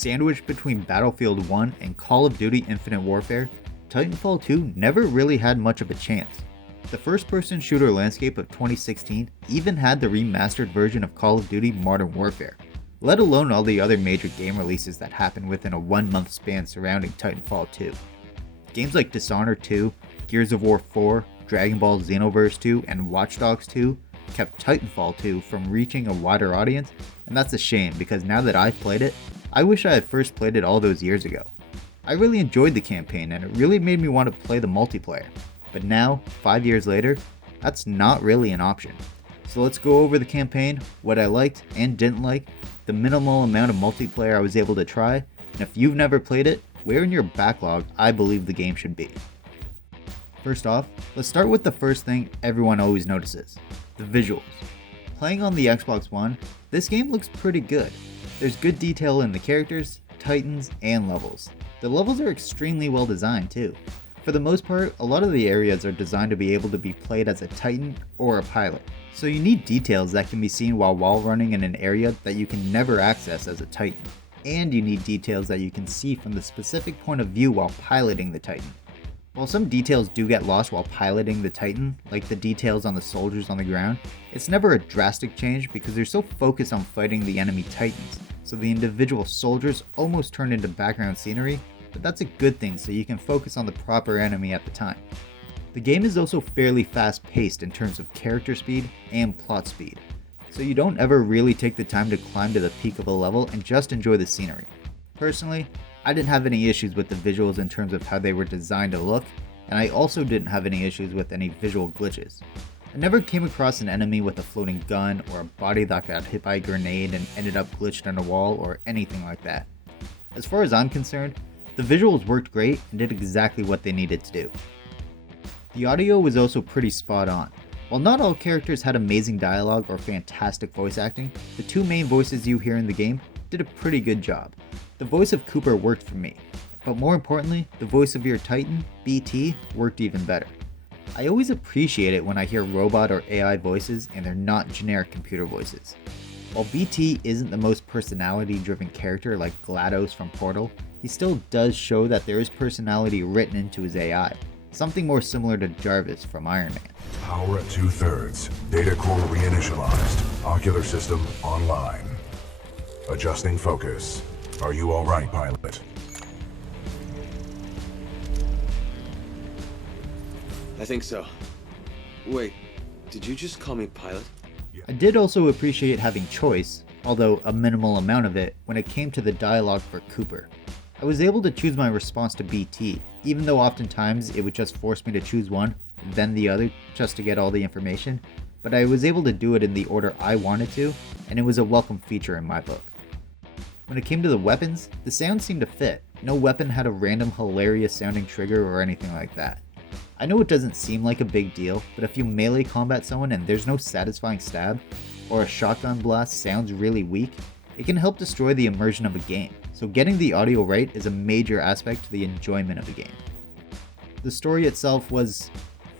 Sandwiched between Battlefield 1 and Call of Duty Infinite Warfare, Titanfall 2 never really had much of a chance. The first-person shooter landscape of 2016 even had the remastered version of Call of Duty Modern Warfare, let alone all the other major game releases that happened within a 1-month span surrounding Titanfall 2. Games like Dishonored 2, Gears of War 4, Dragon Ball Xenoverse 2, and Watch Dogs 2 kept Titanfall 2 from reaching a wider audience, and that's a shame because now that I've played it, I wish I had first played it all those years ago. I really enjoyed the campaign and it really made me want to play the multiplayer, but now, 5 years later, that's not really an option. So let's go over the campaign, what I liked and didn't like, the minimal amount of multiplayer I was able to try, and if you've never played it, where in your backlog I believe the game should be. First off, let's start with the first thing everyone always notices, the visuals. Playing on the Xbox One, this game looks pretty good. There's good detail in the characters, titans, and levels. The levels are extremely well designed too. For the most part, a lot of the areas are designed to be able to be played as a titan or a pilot. So you need details that can be seen while wall running in an area that you can never access as a titan. And you need details that you can see from the specific point of view while piloting the titan. While some details do get lost while piloting the Titan, like the details on the soldiers on the ground, it's never a drastic change because they're so focused on fighting the enemy Titans, so the individual soldiers almost turn into background scenery, but that's a good thing so you can focus on the proper enemy at the time. The game is also fairly fast paced in terms of character speed and plot speed, so you don't ever really take the time to climb to the peak of a level and just enjoy the scenery. Personally, I didn't have any issues with the visuals in terms of how they were designed to look, and I also didn't have any issues with any visual glitches. I never came across an enemy with a floating gun or a body that got hit by a grenade and ended up glitched on a wall or anything like that. As far as I'm concerned, the visuals worked great and did exactly what they needed to do. The audio was also pretty spot on. While not all characters had amazing dialogue or fantastic voice acting, the two main voices you hear in the game did a pretty good job. The voice of Cooper worked for me, but more importantly, the voice of your Titan, BT, worked even better. I always appreciate it when I hear robot or AI voices and they're not generic computer voices. While BT isn't the most personality-driven character like GLaDOS from Portal, he still does show that there is personality written into his AI, something more similar to Jarvis from Iron Man. Power at 2/3. Data core reinitialized. Ocular system online. Adjusting focus. Are you alright, pilot? I think so. Wait, did you just call me pilot? I did also appreciate having choice, although a minimal amount of it, when it came to the dialogue for Cooper. I was able to choose my response to BT, even though oftentimes it would just force me to choose one, then the other, just to get all the information, but I was able to do it in the order I wanted to, and it was a welcome feature in my book. When it came to the weapons, the sound seemed to fit. No weapon had a random hilarious sounding trigger or anything like that. I know it doesn't seem like a big deal, but if you melee combat someone and there's no satisfying stab, or a shotgun blast sounds really weak, it can help destroy the immersion of a game, so getting the audio right is a major aspect to the enjoyment of a game. The story itself was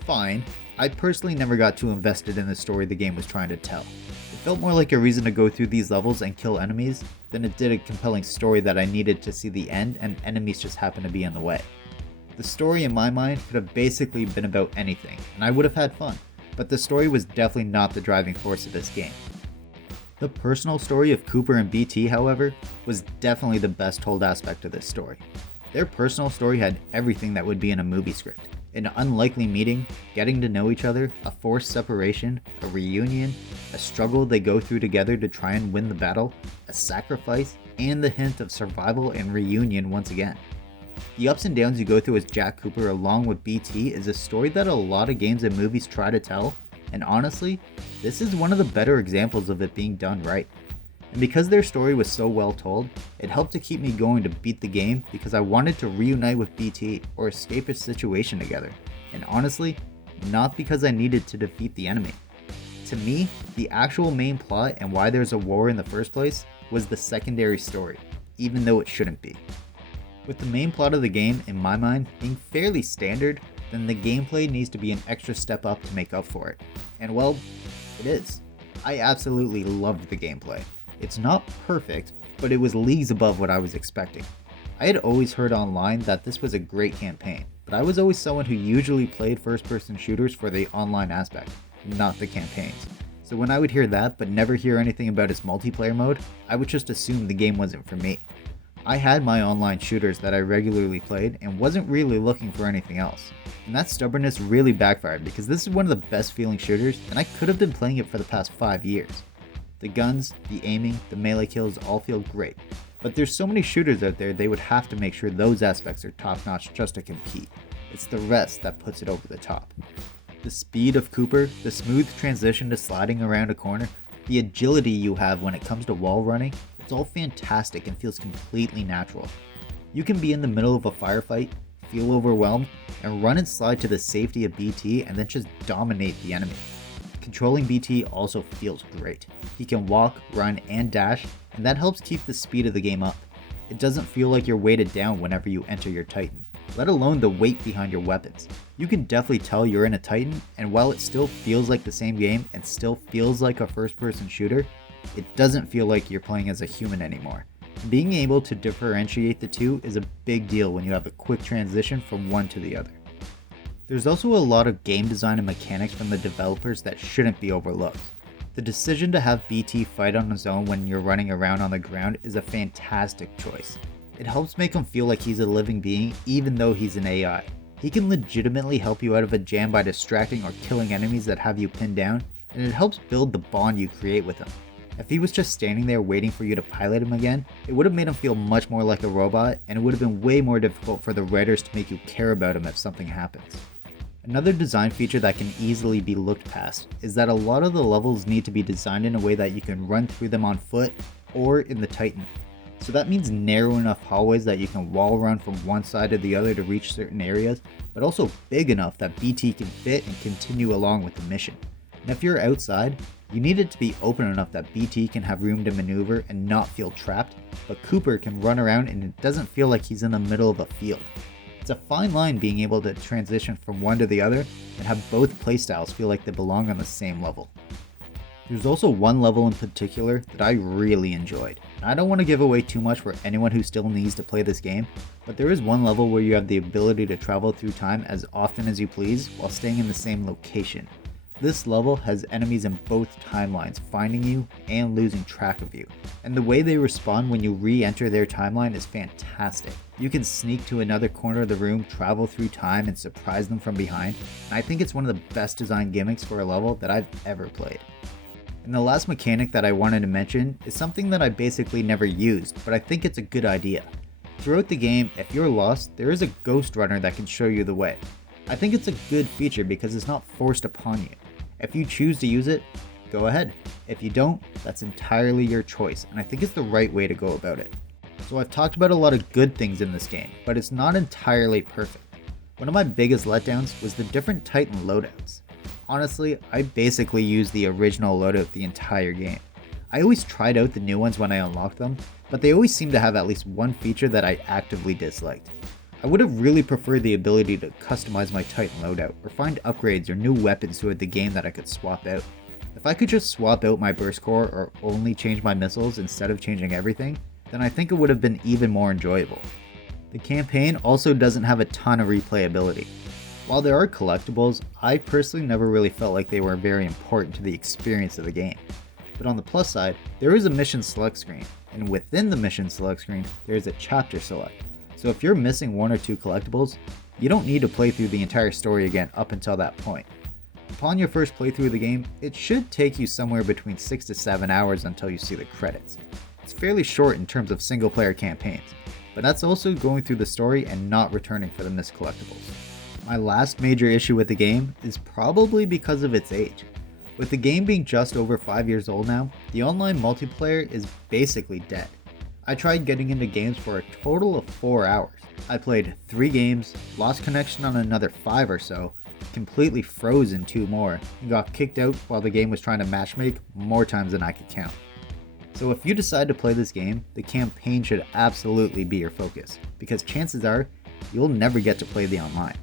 fine. I personally never got too invested in the story the game was trying to tell. It felt more like a reason to go through these levels and kill enemies than it did a compelling story that I needed to see the end and enemies just happened to be in the way. The story in my mind could have basically been about anything, and I would have had fun, but the story was definitely not the driving force of this game. The personal story of Cooper and BT, however, was definitely the best told aspect of this story. Their personal story had everything that would be in a movie script. An unlikely meeting, getting to know each other, a forced separation, a reunion, a struggle they go through together to try and win the battle, a sacrifice, and the hint of survival and reunion once again. The ups and downs you go through as Jack Cooper along with BT is a story that a lot of games and movies try to tell, and honestly, this is one of the better examples of it being done right. And because their story was so well told, it helped to keep me going to beat the game because I wanted to reunite with BT or escape a situation together, and honestly, not because I needed to defeat the enemy. To me, the actual main plot and why there's a war in the first place was the secondary story, even though it shouldn't be. With the main plot of the game, in my mind, being fairly standard, then the gameplay needs to be an extra step up to make up for it. And well, it is. I absolutely loved the gameplay. It's not perfect, but it was leagues above what I was expecting. I had always heard online that this was a great campaign, but I was always someone who usually played first-person shooters for the online aspect, not the campaigns. So when I would hear that but never hear anything about its multiplayer mode, I would just assume the game wasn't for me. I had my online shooters that I regularly played and wasn't really looking for anything else. And that stubbornness really backfired because this is one of the best feeling shooters and I could have been playing it for the past 5 years. The guns, the aiming, the melee kills all feel great, but there's so many shooters out there they would have to make sure those aspects are top notch just to compete. It's the rest that puts it over the top. The speed of Cooper, the smooth transition to sliding around a corner, the agility you have when it comes to wall running, it's all fantastic and feels completely natural. You can be in the middle of a firefight, feel overwhelmed, and run and slide to the safety of BT and then just dominate the enemy. Controlling BT also feels great. He can walk, run, and dash, and that helps keep the speed of the game up. It doesn't feel like you're weighted down whenever you enter your Titan, let alone the weight behind your weapons. You can definitely tell you're in a Titan, and while it still feels like the same game and still feels like a first-person shooter, it doesn't feel like you're playing as a human anymore. Being able to differentiate the two is a big deal when you have a quick transition from one to the other. There's also a lot of game design and mechanics from the developers that shouldn't be overlooked. The decision to have BT fight on his own when you're running around on the ground is a fantastic choice. It helps make him feel like he's a living being even though he's an AI. He can legitimately help you out of a jam by distracting or killing enemies that have you pinned down, and it helps build the bond you create with him. If he was just standing there waiting for you to pilot him again, it would have made him feel much more like a robot, and it would have been way more difficult for the writers to make you care about him if something happens. Another design feature that can easily be looked past is that a lot of the levels need to be designed in a way that you can run through them on foot or in the Titan. So that means narrow enough hallways that you can wall run from one side to the other to reach certain areas, but also big enough that BT can fit and continue along with the mission. And if you're outside, you need it to be open enough that BT can have room to maneuver and not feel trapped, but Cooper can run around and it doesn't feel like he's in the middle of a field. It's a fine line being able to transition from one to the other and have both playstyles feel like they belong on the same level. There's also one level in particular that I really enjoyed. I don't want to give away too much for anyone who still needs to play this game, but there is one level where you have the ability to travel through time as often as you please while staying in the same location. This level has enemies in both timelines finding you and losing track of you, and the way they respond when you re-enter their timeline is fantastic. You can sneak to another corner of the room, travel through time, and surprise them from behind, and I think it's one of the best design gimmicks for a level that I've ever played. And the last mechanic that I wanted to mention is something that I basically never used, but I think it's a good idea. Throughout the game, if you're lost, there is a ghost runner that can show you the way. I think it's a good feature because it's not forced upon you. If you choose to use it, go ahead. If you don't, that's entirely your choice, and I think it's the right way to go about it. So I've talked about a lot of good things in this game, but it's not entirely perfect. One of my biggest letdowns was the different Titan loadouts. Honestly, I basically used the original loadout the entire game. I always tried out the new ones when I unlocked them, but they always seemed to have at least one feature that I actively disliked. I would have really preferred the ability to customize my Titan loadout, or find upgrades or new weapons throughout the game that I could swap out. If I could just swap out my burst core or only change my missiles instead of changing everything, then I think it would have been even more enjoyable. The campaign also doesn't have a ton of replayability. While there are collectibles, I personally never really felt like they were very important to the experience of the game. But on the plus side, there is a mission select screen, and within the mission select screen, there is a chapter select. So if you're missing one or two collectibles, you don't need to play through the entire story again up until that point. Upon your first playthrough of the game, it should take you somewhere between 6 to 7 hours until you see the credits. It's fairly short in terms of single player campaigns, but that's also going through the story and not returning for the missed collectibles. My last major issue with the game is probably because of its age. With the game being just over 5 years old now, the online multiplayer is basically dead. I tried getting into games for a total of 4 hours. I played 3 games, lost connection on another 5 or so, completely froze in 2 more, and got kicked out while the game was trying to matchmake more times than I could count. So if you decide to play this game, the campaign should absolutely be your focus, because chances are, you'll never get to play the online.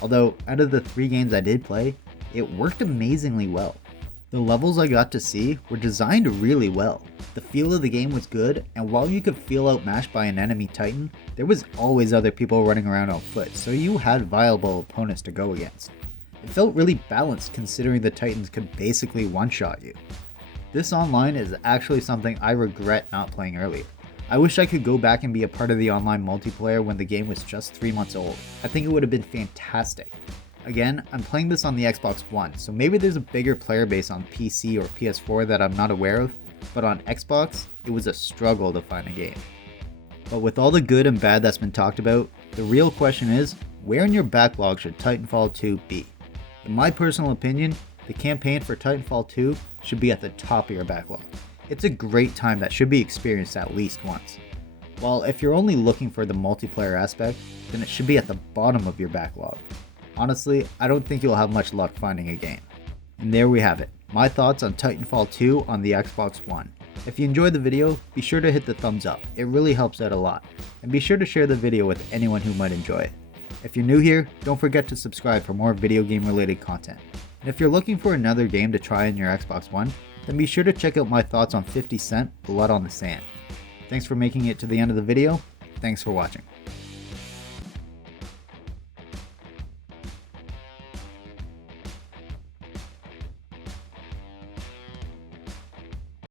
Although, out of the 3 games I did play, it worked amazingly well. The levels I got to see were designed really well. The feel of the game was good, and while you could feel outmatched by an enemy Titan, there was always other people running around on foot, so you had viable opponents to go against. It felt really balanced considering the Titans could basically one-shot you. This online is actually something I regret not playing earlier. I wish I could go back and be a part of the online multiplayer when the game was just 3 months old. I think it would have been fantastic. Again, I'm playing this on the Xbox One, so maybe there's a bigger player base on PC or PS4 that I'm not aware of, but on Xbox, it was a struggle to find a game. But with all the good and bad that's been talked about, the real question is, where in your backlog should Titanfall 2 be? In my personal opinion, the campaign for Titanfall 2 should be at the top of your backlog. It's a great time that should be experienced at least once. While if you're only looking for the multiplayer aspect, then it should be at the bottom of your backlog. Honestly, I don't think you'll have much luck finding a game. And there we have it, my thoughts on Titanfall 2 on the Xbox One. If you enjoyed the video, be sure to hit the thumbs up, it really helps out a lot. And be sure to share the video with anyone who might enjoy it. If you're new here, don't forget to subscribe for more video game related content. And if you're looking for another game to try on your Xbox One, then be sure to check out my thoughts on 50 Cent, Blood on the Sand. Thanks for making it to the end of the video, thanks for watching.